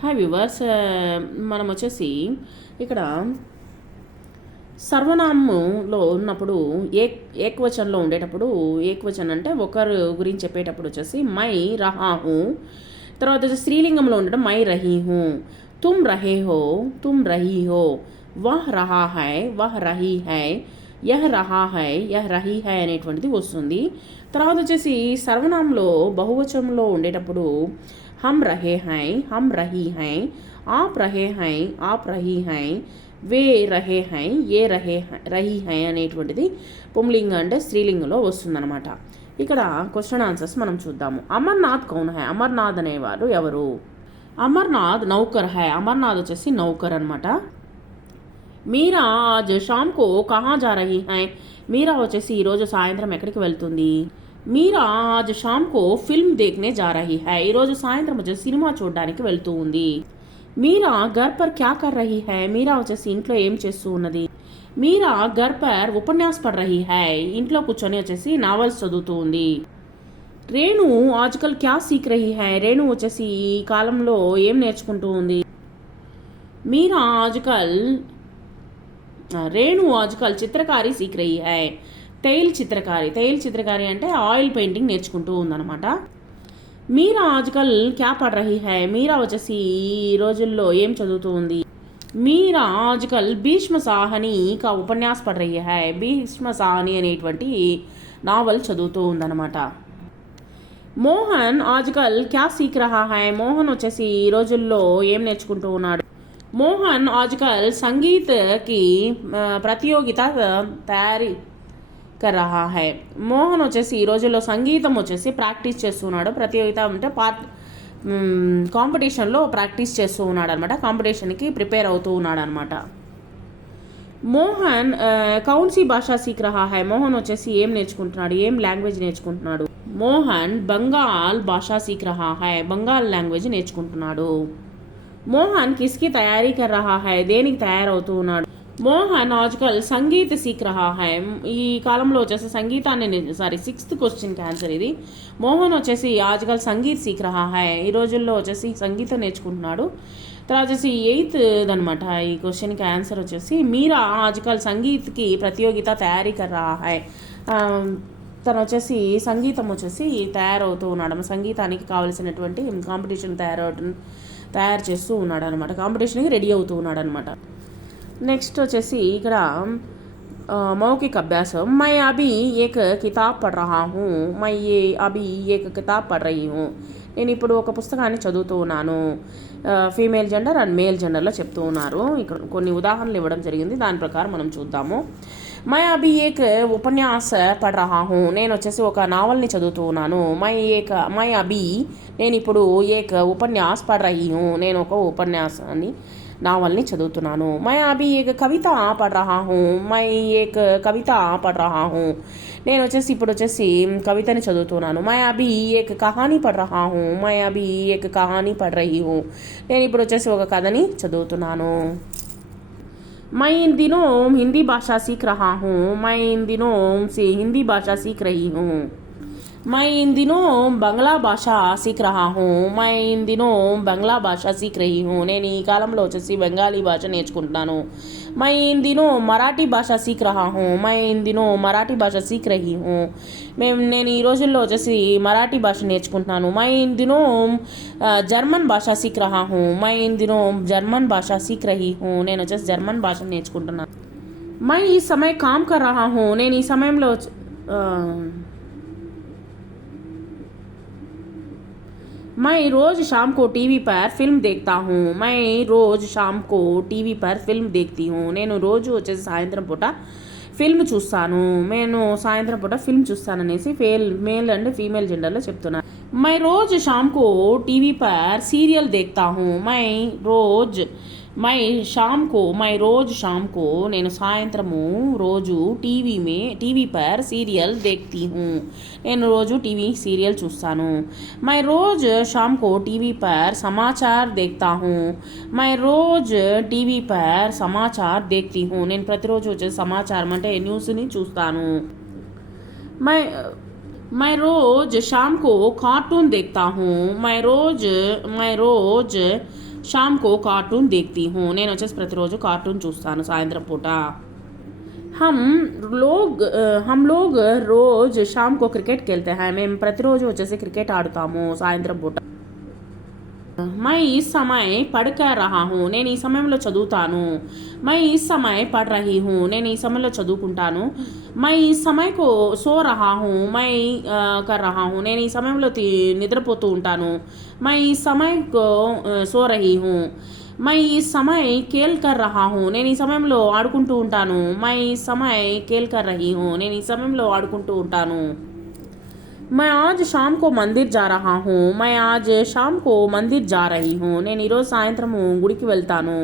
Hi viewers, మనం వచ్చేసి ఇక్కడ సర్వనామంలో ఉన్నప్పుడు ఏకవచనంలో ఉండేటప్పుడు, ఏకవచనం అంటే ఒకరు గురించి చెప్పేటప్పుడు వచ్చేసి మై రహా హూ, తర్వాత వచ్చి స్త్రీలింగంలో ఉండడం మై రహీ హూ, తుమ్ రహే హో, తుమ్ రహీ హో, వహ్ రహా హై, వహ్ రహీ హై, యహ్ రహా హై, యహ్ రహీ హై అనేటువంటిది వస్తుంది. తర్వాత వచ్చేసి సర్వనామంలో బహువచనంలో ఉండేటప్పుడు हम रहे हैं, हम रही हैं, आप रहे हैं, आप रही हैं, వే రహే హై, ఏ రహీ హై అనేటువంటిది పుంలింగ అంటే స్త్రీలింగంలో వస్తుందన్నమాట. ఇక్కడ క్వశ్చన్ ఆన్సర్స్ మనం చూద్దాము. అమర్నాథ్ కౌన్ హై, అమర్నాథ్ అనేవారు ఎవరు? అమర్నాథ్ నౌకర్ హై, అమర్నాథ్ వచ్చేసి నౌకర్ అనమాట. మీరా ఆజ్ షామ్కో కహా జా రహీ హై, మీరా వచ్చేసి ఈరోజు సాయంత్రం ఎక్కడికి వెళ్తుంది? మీరా ఆజ్ షామ్కో ఫిల్మ్ దేఖ్నే జా రహీ హై, ఈరోజు సాయంత్రం వచ్చేసి సినిమా చూడడానికి వెళ్తూ ఉంది. మీరా ఘర్ పర్ క్యా కర్ రహీ హై, మీరా వచ్చేసి ఇంట్లో ఏం చేస్తూ ఉన్నది? మీరా ఘర్ పర్ ఉపన్యాస్ పఢ్ రహీ హై, ఇంట్లో కూర్చొని వచ్చేసి నావెల్స్ చదువుతూ ఉంది. రేణు ఆజ్కల్ క్యా సీక్ రహీ హై, రేణు వచ్చేసి ఈ కాలంలో ఏం నేర్చుకుంటూ ఉంది? మీరా ఆజ్కల్ రేణు ఆజ్కల్ చిత్రకారి సీక్ రహీ హై, తైల్ చిత్రకారి అంటే ఆయిల్ పెయింటింగ్ నేర్చుకుంటూ ఉందన్నమాట. మీరా ఆజ్కల్ క్యా పఢ్ రహీ హై, మీరా వచ్చేసి ఈ రోజుల్లో ఏం చదువుతూ ఉంది? మీరా ఆజ్కల్ భీష్మ సాహని కా ఉపన్యాస్ పఢ్ రహీ హై, భీష్మ సాహని అనేటువంటి నావల్ చదువుతూ ఉందన్నమాట. మోహన్ ఆజ్కల్ క్యా సీక్ రహా హై, మోహన్ వచ్చేసి ఈ రోజుల్లో ఏం నేర్చుకుంటూ ఉన్నాడు? మోహన్ ఆజ్కల్ సంగీత్కి ప్రతియోగిత తయారీ కర్ రహా హై, మోహన్ వచ్చేసి ఈ రోజుల్లో సంగీతం వచ్చేసి ప్రాక్టీస్ చేస్తున్నాడు. ప్రతియోగిత అంటే కాంపిటీషన్లో ప్రాక్టీస్ చేస్తూ ఉన్నాడు అనమాట, కాంపిటీషన్కి ప్రిపేర్ అవుతూ ఉన్నాడు అనమాట. మోహన్ కౌన్సీ భాష సీక్ రహా హై, మోహన్ వచ్చేసి ఏం నేర్చుకుంటున్నాడు, ఏం లాంగ్వేజ్ నేర్చుకుంటున్నాడు? మోహన్ బంగాల్ భాష సీక్ రహా హై, బంగాల్ లాంగ్వేజ్ నేర్చుకుంటున్నాడు. మోహన్ కిస్కి తయారీ కర్ రహా హై, దేనికి తయారవుతూ ఉన్నాడు? మోహన్ ఆజ్కల్ సంగీత్ సీక్ రహా హై, ఈ కాలంలో వచ్చేసి సంగీతాన్ని సిక్స్త్ క్వశ్చన్కి ఆన్సర్ ఇది. మోహన్ వచ్చేసి ఆజ్కల్ సంగీత్ సీక్ రహా హై, ఈ రోజుల్లో వచ్చేసి సంగీతం నేర్చుకుంటున్నాడు. తర్వాత వచ్చేసి ఎయిత్ అనమాట ఈ క్వశ్చన్కి ఆన్సర్ వచ్చేసి మీరా ఆజ్కల్ సంగీత్కి ప్రతియోగిత తయారీ కర్ రహా హై, తను వచ్చేసి సంగీతం వచ్చేసి తయారవుతూ ఉన్నాడు, సంగీతానికి కావలసినటువంటి కాంపిటీషన్ తయారు చేస్తూ ఉన్నాడు అనమాట, కాంపిటీషన్కి రెడీ అవుతూ ఉన్నాడు అనమాట. నెక్స్ట్ వచ్చేసి ఇక్కడ మౌఖిక అభ్యాసం. మై అభి ఏక్ కితాబ్ పఢ్ రహా హూ, మై అభి ఏక్ కితాబ్ పఢ్ రహీ హూ, నేను ఇప్పుడు ఒక పుస్తకాన్ని చదువుతూ ఉన్నాను. ఫీమేల్ జెండర్ అండ్ మేల్ జెండర్లో చెప్తూ ఉన్నారు. ఇక్కడ కొన్ని ఉదాహరణలు ఇవ్వడం జరిగింది, దాని ప్రకారం మనం చూద్దాము. మై అభి ఏక్ ఉపన్యాస్ పఢ్ రహా హూ, నేను వచ్చేసి ఒక నావల్ని చదువుతూ ఉన్నాను. మై అభి నేను ఇప్పుడు ఏక్ ఉపన్యాస్ పఢ్ రహీ హూ, నేను ఒక ఉపన్యాసాన్ని నావల్ని చదువుతున్నాను. మై అభి ఏక్ కవిత పఢ్ రహా హూ, మై ఏక్ కవిత పఢ్ రహా హూ, నేను వచ్చేసి ఇప్పుడు వచ్చేసి కవితని చదువుతున్నాను. మై అభి ఏక్ కహానీ పఢ్ రహా హూ, మై అభి ఏక్ కహానీ పఢ్ రహీ హూ, నేను ఇప్పుడు వచ్చేసి ఒక కథని చదువుతున్నాను. मैं इन दिनों हिंदी भाषा सीख रहा हूँ, मैं इन दिनों से हिंदी भाषा सीख रही हूँ. मैं इन दिनों బంగ్లా భాష సీక్ రహా హూ, मैं इन दिनों బంగ్లా భాష సీక్ రహీ హూ, నేను ఈ కాలంలో వచ్చేసి బెంగాలీ భాష నేర్చుకుంటున్నాను. मैं इन दिनों మరాఠీ భాష సీక్ రహా హూ, मैं इन दिनों మరాఠీ భాష సీక్ రహీ హూ, నేను ఈ రోజుల్లో వచ్చేసి మరాఠీ భాష నేర్చుకుంటున్నాను. मैं इन दिनों జర్మన్ భాష సీక్ రహా హూ, मैं इन दिनों జర్మన్ భాష సీక్ రహీ హూ, నేను వచ్చేసి జర్మన్ భాష నేర్చుకుంటున్నాను. मैं ఈ समय काम कर रहा हूँ, నేను ఈ సమయంలో मैं रोज़ शाम को टीवी पर फिल्म देखता हूँ, मैं रोज़ शाम को टीवी पर फिल्म देखती हूँ, నేను రోజు వచ్చేసి సాయంత్రం పూట ఫిల్మ్ చూస్తాను. నేను సాయంత్రం పూట ఫిల్మ్ చూస్తాననేసి మేల్ అండ్ ఫీమేల్ జెండర్లో చెప్తున్నాను. मैं रोज़ शाम को टीवी पर सीरियल देखता हूँ, मैं रोज़ शाम को నేను సాయంత్రము రోజు టీవీ పర్ సీరియల్ దేఖ్తీ హూ, నేను రోజు టీవీ సీరియల్ చూస్తాను. मैं रोज़ शाम को टीवी पर समाचार देखता हूँ, मैं रोज़ టీవీ పర్ సమాచార్ దేఖ్తీ హూ, నేను ప్రతిరోజు వచ్చే సమాచారం అంటే న్యూస్ని చూస్తాను. मैं रोज़ शाम को कार्टून देखता हूँ, मैं रोज़ షామ్ కో కార్టూన్ దేఖ్తీ హూ, నేను వచ్చేసి ప్రతిరోజు కార్టూన్ చూస్తాను సాయంత్రం పూట. हम हम लोग रोज शाम को क्रिकेट खेलते हैं, మేము ప్రతిరోజు వచ్చేసి క్రికెట్ ఆడుతాము సాయంత్రం పూట. मैं इस समय पढ़ कर रहा हूँ, నేను ఈ సమయంలో చదువుతాను. मैं इस समय पढ़ रही हूँ, నేను ఈ సమయంలో చదువుకుంటాను. मैं इस समय को सो रहा हूँ, मैं कर रहा हूँ, నేను ఈ సమయంలో నిద్రపోతూ ఉంటాను. मैं इस समय को सो रही हूँ. मैं इस समय खेल कर रहा हूँ, నేను ఈ సమయంలో ఆడుకుంటూ ఉంటాను. मैं इस समय खेल कर रही हूँ, నేను ఈ సమయంలో ఆడుకుంటూ ఉంటాను. मैं आज शाम को मंदिर जा रहा हूँ, मैं आज शाम को मंदिर जा रही हूँ, నేను ఈరోజు సాయంత్రం గుడికి వెళ్తాను.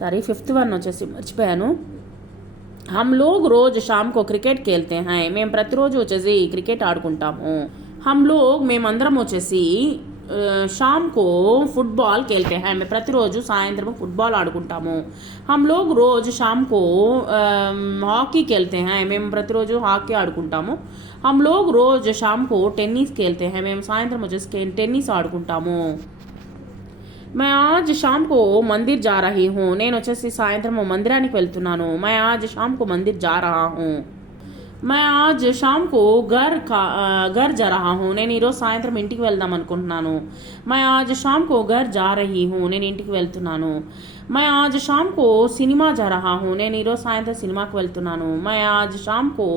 సారీ, 5th వన్ వచ్చేసి మర్చిపోయాను. हम लोग रोज शाम को क्रिकेट खेलते हैं, మేము ప్రతిరోజు వచ్చేసి క్రికెట్ ఆడుకుంటాము. हम लोग మేమందరం వచ్చేసి షామ్ కో ఫుట్బాల్ खेलते हैं, మేము ప్రతిరోజు సాయంత్రం ఫుట్బాల్ ఆడుకుంటాము. हम लोग रोज शाम को హాకీ खेलते हैं, మేము ప్రతిరోజు హాకీ ఆడుకుంటాము. हम लोग रोज शाम को टेनिस खेलते हैं, మేము సాయంత్రం వచ్చేసి టెన్నిస్ ఆడుకుంటాము. मैं आज शाम को मंदिर जा रही हूँ, నేను వచ్చేసి సాయంత్రం మందిరానికి వెళ్తున్నాను. मैं आज शाम को मंदिर जा रहा हूँ. मैं आज शाम को घर जा रहा हूँ, నేను ఈరోజు సాయంత్రం ఇంటికి వెళ్దాం అనుకుంటున్నాను. मैं आज शाम को घर जा रही हूँ, నేను ఇంటికి వెళ్తున్నాను. मैं आज शाम को सिनेमा जा रहा हूँ, నేను ఈరోజు సాయంత్రం సినిమాకి వెళ్తున్నాను. मैं आज शाम को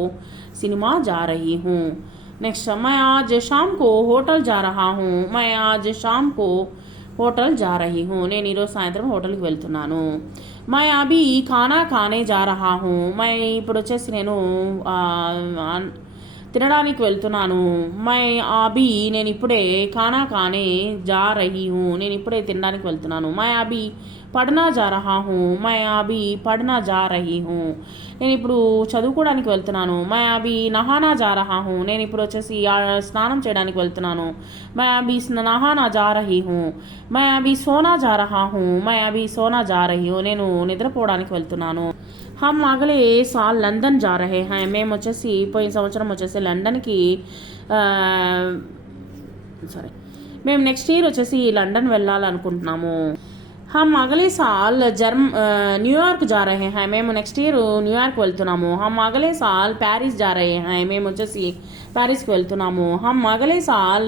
सिनेमा जा रही हूँ. నెక్స్ట్, मैं आज शाम को होटल जा रहा हूँ, मैं आज शाम को హోటల్ जा रही हूँ, నేను ఈరోజు సాయంత్రం హోటల్కి వెళ్తున్నాను. मैं अभी खाना खाने जा रहा हूँ, मैं ఇప్పుడు వచ్చేసి నేను తినడానికి వెళ్తున్నాను. मैं अभी నేను ఇప్పుడే ఖానా ఖానే जा रही हूँ, నేను ఇప్పుడే తినడానికి వెళ్తున్నాను. मैं अभी పढ़ना जा रहा हूँ, मैं अभी पढ़ना जा रही हूँ, నేను ఇప్పుడు చదువుకోవడానికి వెళ్తున్నాను. मैं अभी नहाना जा रहा हूँ, నేను ఇప్పుడు వచ్చేసి స్నానం చేయడానికి వెళ్తున్నాను. मैं अभी नहाना जा रही हूँ. मैं अभी सोना जा रहा हूँ, मैं अभी सोना जा रही हूँ, నేను నిద్రపోవడానికి వెళ్తున్నాను. हम अगले साल లండన్ जा रहे हैं, మేము వచ్చేసి పోయిన సంవత్సరం వచ్చేసి లండన్కి మేము నెక్స్ట్ ఇయర్ వచ్చేసి లండన్ వెళ్ళాలనుకుంటున్నాము. हम अगले साल న్యూయార్క్ जा रहे हैं, మేము నెక్స్ట్ ఇయర్ న్యూయార్క్ వెళ్తున్నాము. हम अगले साल ప్యారిస్ जा रहे हैं, మేము వచ్చేసి ప్యారిస్కి వెళ్తున్నాము. हम अगले साल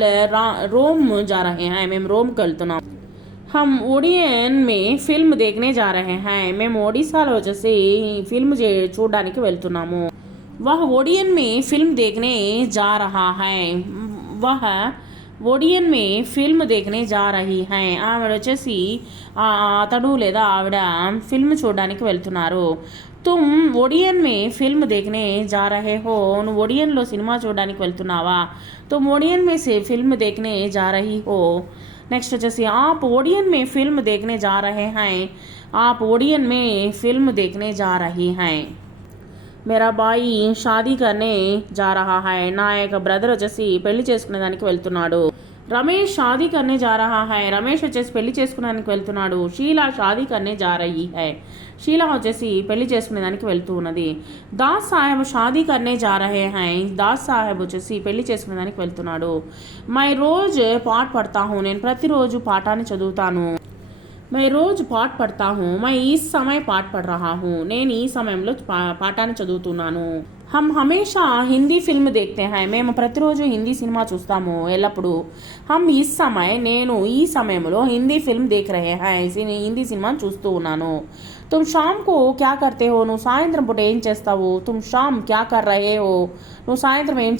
రోమ్ जा रहे हैं, మేము రోమ్కి వెళ్తున్నాము. हम ओडियन में फिल्म देखने जा रहे हैं, మేము ఒడిశాలో వచ్చేసి ఫిల్మ్ చూడడానికి వెళ్తున్నాము. वह ओडियन में फिल्म देखने जा रहा है, वह ఓడియన్ మే ఫిల్మ్ దేఖనే జా రహీ హై, ఆవిడ వచ్చేసి అతడు లేదా ఆవిడ ఫిల్మ్ చూడడానికి వెళ్తున్నారు. తుమ్ ఓడియన్ మే ఫిల్మ్ దేఖనే జా రహే హో, నువ్వు ఓడియన్లో సినిమా చూడడానికి వెళ్తున్నావా. తుమ్ ఓడియన్ మే సే ఫిల్మ్ దేఖనే జా రహీ హో. నెక్స్ట్ వచ్చేసి ఆప్ ఓడియన్ మే ఫిల్మ్ దేఖనే జా రహే హై, ఆప్ ఓడియన్ మే ఫిల్మ్ దేఖనే జా రహీ హై. मेरा भाई షాదీ కర్నే जा रहा है, నా యొక్క బ్రదర్ వచ్చేసి పెళ్లి చేసుకునేదానికి వెళ్తున్నాడు. రమేష్ షాదీ కర్నే जा रहा है, రమేష్ వచ్చేసి పెళ్లి చేసుకునేదానికి వెళ్తున్నాడు. షీలా షాదీ కర్నే जा रही है, షీలా వచ్చేసి పెళ్లి చేసుకునేదానికి వెళ్తూ ఉన్నది. దాస్ సాహెబ్ షాదీ కర్నే जा रहे हैं, దాస్ సాహెబ్ వచ్చేసి పెళ్లి చేసుకునేదానికి వెళ్తున్నాడు. मैं रोज పాఠ్ పడతా హూ, నేను ప్రతిరోజు పాఠాన్ని చదువుతాను. मैं रोज पाठ पढ़ता हूँ, मैं इस समय पाठ पढ़ रहा हूँ, నేను ఈ సమయంలో పాఠాన్ని చదువుతున్నాను. हम हमेशा हिंदी फिल्म देखते हैं, మేము ప్రతిరోజు హిందీ సినిమా చూస్తాము ఎల్లప్పుడూ. हम इस समय నేను ఈ సమయంలో హిందీ ఫిల్మ్ देख रहे हैं, హిందీ సినిమా చూస్తూ ఉన్నాను. तुम शाम को क्या करते हो, నువ్వు సాయంత్రం పూట ఏం చేస్తావు. तुम शाम क्या कर रहे हो, నువ్వు సాయంత్రం ఏం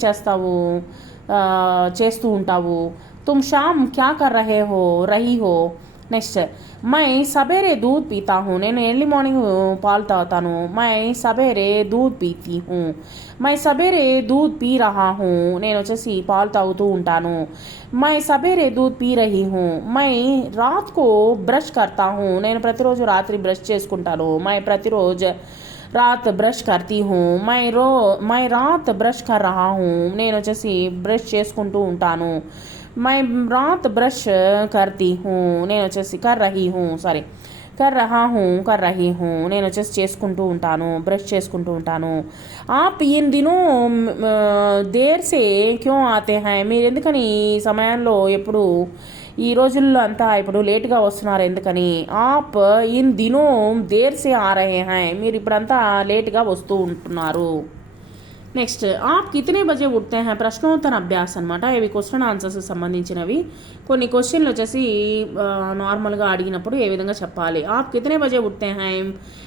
చేస్తూ ఉంటావు. तुम शाम क्या कर रहे हो रही हो. నెక్స్ట్, मैं सवेरे दूध पीता हूँ, నేను ఎర్లీ మార్నింగ్ పాలు తాగుతాను. मैं सवेरे दूध पीती हूँ. मैं सवेरे दूध पी रहा हूँ, నేను వచ్చేసి పాలు తాగుతూ ఉంటాను. मैं सवेरे दूध पी रही हूँ. मैं रात को ब्रश करता हूँ, నేను ప్రతిరోజు రాత్రి బ్రష్ చేసుకుంటాను. मैं प्रतिरोज रात ब्रश करती हूँ. मैं रात ब्रश कर रहा हूँ, నేను వచ్చేసి బ్రష్ చేసుకుంటూ ఉంటాను. मैं रात ब्रश करती हूँ, నేను వచ్చేసి कर रही हूँ, నేను వచ్చేసి చేసుకుంటూ ఉంటాను, బ్రష్ చేసుకుంటూ ఉంటాను. आप इन दिनों देर से क्यों आते हैं, మీరు ఎందుకని ఈ సమయంలో ఎప్పుడు ఈ రోజుల్లో అంతా ఇప్పుడు లేట్గా వస్తున్నారు ఎందుకని? ఆప్ ఇన్ దినో దేర్ సే ఆ రహే హై, మీరు ఇప్పుడంతా లేట్గా వస్తూ ఉంటున్నారు. నెక్స్ట్ ఆప్ కితనే బజే ఉఠతే హై, ప్రశ్నోత్తర అభ్యాస్ అనమాట. ఇవి క్వశ్చన్ ఆన్సర్స్ సంబంధించినవి. కొన్ని క్వశ్చన్లు వచ్చేసి నార్మల్గా అడిగినప్పుడు ఏ విధంగా చెప్పాలి. ఆప్ కితనే బజే ఉఠతే హై,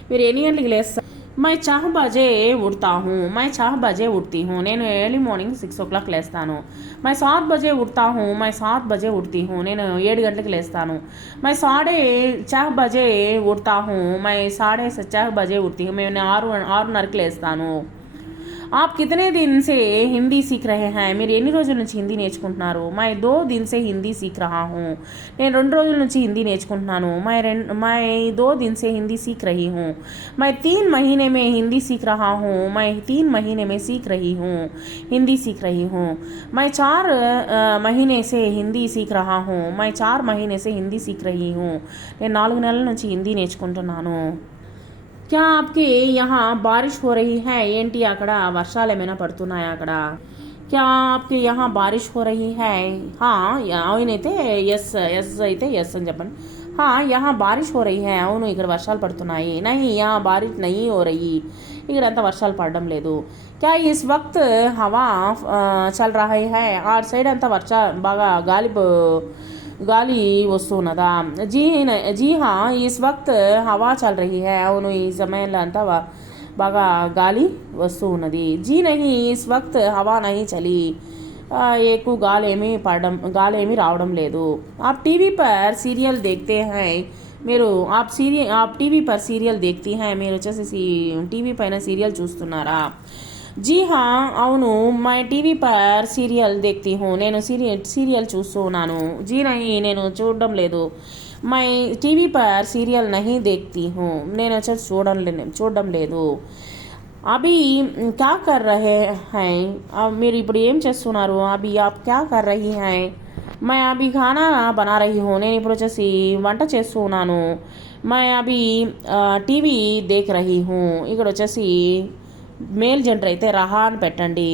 మీరు ఎన్ని గంటలకి లేస్తారు? మై 4 బజే ఉఠతా హూ, మై 4 బజే ఉఠతీ హూ, నేను ఎర్లీ మార్నింగ్ 6 o'clock లేస్తాను. మై 7 బజే ఉఠతా హూ, మై 7 బజే ఉఠతీ హూ, నేను 7 గంటలకు లేస్తాను. మై 4:30 బజే ఉఠతా హూ, మై 4:30 బజే ఉఠతీ హూ, నేను 6:30కి లేస్తాను. आप कितने दिन से हिंदी सीख रहे हैं, మీరు ఎన్ని రోజుల నుంచి హిందీ నేర్చుకుంటున్నారు? मैं 2 दिन से हिंदी सीख रहा हूँ, నేను 2 రోజుల నుంచి హిందీ నేర్చుకుంటున్నాను. मैं 2 दिन से हिंदी सीख रही हूँ. मैं 3 महीने में हिंदी सीख रहा हूँ, मैं 3 महीने में सीख रही हूँ, हिंदी सीख रही हूँ. मैं 4 महीने से हिंदी सीख रहा हूँ, मैं 4 महीने से हिंदी सीख रही हूँ, నేను 4 నెలల నుంచి హిందీ నేర్చుకుంటున్నాను. क्या आपके यहाँ बारिश हो रही है, ఏంటి అక్కడ వర్షాలు ఏమైనా పడుతున్నాయా అక్కడ? क्या आपके यहाँ बारिश हो रही है, అవునైతే ఎస్, ఎస్ అయితే ఎస్ అని చెప్పండి. यहाँ बारिश हो रही है, అవును ఇక్కడ వర్షాలు పడుతున్నాయి. नहीं यहाँ बारिश नहीं हो रही, ఇక్కడంతా వర్షాలు పడడం లేదు. क्या इस वक्त हवा चल रहा है, ఆ సైడ్ అంతా బాగా గాలి వస్తున్నదా? జీ హా ఇస్ వక్త్ హవా చల్ రహీ హై, అవును ఈ సమయంలో అంతా బాగా గాలి వస్తూ ఉన్నది. జీ నహీ ఇస్ వక్త్ హవా నహీ చలి, ఎక్కువ గాలి ఏమీ రావడం లేదు. ఆప్ టీవీ పర్ సీరియల్ దేఖ్తే హై, మీరు ఆప్ టీవీ పర్ సీరియల్ దేఖ్తీ హై, మీరు వచ్చేసి టీవీ పైన సీరియల్ చూస్తున్నారా? జీ హా అవును, మై టీవీ పర్ సీరియల్ దేఖ్తీ హూ, నేను సీరియల్ చూస్తూ ఉన్నాను. జీ నహీ నేను చూడడం లేదు. మై టీవీ పర్ సీరియల్ నహీ దేఖ్తీ హూ, నేను వచ్చేసి చూడడం లేదు. అభి క్యా కర్ రహే హై, మీరు ఇప్పుడు ఏం చేస్తున్నారు? అభి ఆప్ క్యా కర్ రహీ హై, మై అభి ఖానా బనా రహీ హూ, నేను ఇప్పుడు వచ్చేసి వంట చేస్తూ ఉన్నాను. My Abhi TV Dekh రహీ who, ఇక్కడ వచ్చేసి మేల్ జెండర్ అయితే రహా అని పెట్టండి.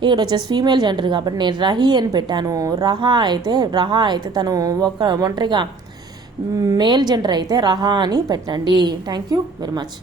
ఇక్కడ వచ్చేసి ఫీమేల్ జెండర్ కాబట్టి నేను రహీ అని పెట్టాను. రహా అయితే తను ఒంటరిగా, మేల్ జెండర్ అయితే రహా అని పెట్టండి. Thank you very much.